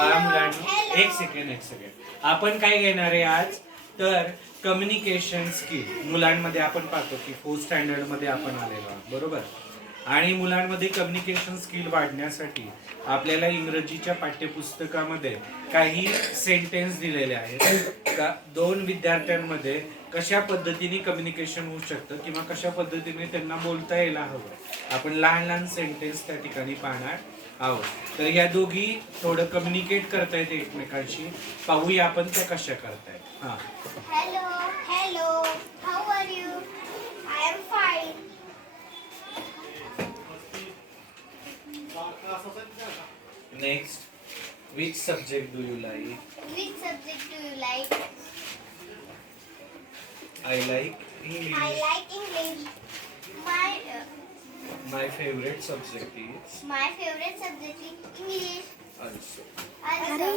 बाळा मुलांना एक सेकंड एक सेकंड आपण काय घेणार आहे आज? तर कम्युनिकेशन स्किल मुलांमध्ये आपण पाहतो की फोर्थ स्टँडर्डमध्ये आपण आलेलो आहोत बरोबर? आणि मुलांमध्ये कम्युनिकेशन स्किल वाढण्यासाठी आपल्याला इंग्रजीच्या पाठ्यपुस्तकामध्ये काही सेंटेन्स दिलेले आहेत. का दोन विद्यार्थ्यांमध्ये कशा पद्धतीने कम्युनिकेशन होऊ शकतं किंवा कशा पद्धतीने त्यांना बोलता यायला हवं? आपण लहान लहान सेंटेन्स त्या ठिकाणी पाहणार आहोत. तर या दोघी थोडं कम्युनिकेट करतायत एकमेकांशी. पाहूया आपण त्या कशा करतायत. हा. Hello hello Next which subject do you like Which subject do you like? I like I English like English. My uh, my favourite subject is my favorite subject is English. Also Also,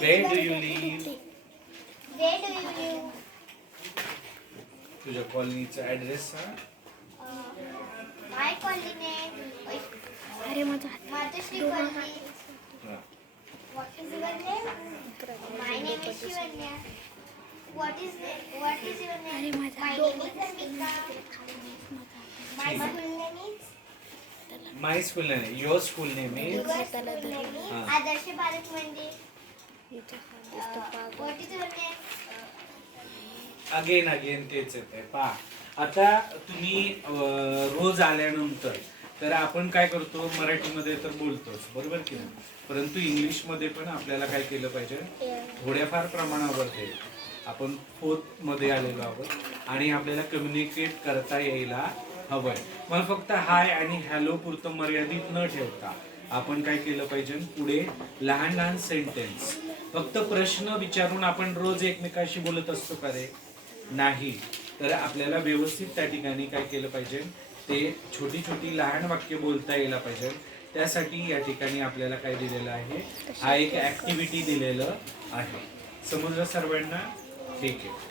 where do you live where do you live? तुझ्या कॉलनीचा address सांग Uh, my my school नाही your school नेहमी आदर्श बालक म्हणजे again again तेच येत आहे पा आता तुम्ही रोज आल्यानंतर तर आपण काय करतो? मराठीमध्ये तर बोलतोच बरोबर की नाही? परंतु इंग्लिशमध्ये पण आपल्याला काय केलं पाहिजे? थोड्याफार प्रमाणावर ते. आपण फोर्थमध्ये आलेलो आहोत आणि आपल्याला कम्युनिकेट करता यायला हवंय. मग फक्त हाय आणि हॅलो पुरतं मर्यादित न ठेवता आपण काय केलं पाहिजे? पुढे लहान लहान सेंटेन्स फक्त प्रश्न विचारून आपण रोज एकमेकाशी बोलत असतो का रे? नाही. तर आपल्याला व्यवस्थित त्या ठिकाणी काय केलं पाहिजे? ते छोटी छोटी लहान वाक्य बोलता यायला पाहिजे. त्यासाठी या ठिकाणी आपल्याला काय दिलेलं आहे? हा एक ऍक्टिव्हिटी दिलेलं आहे. समजलं सर्वांना ठीक आहे.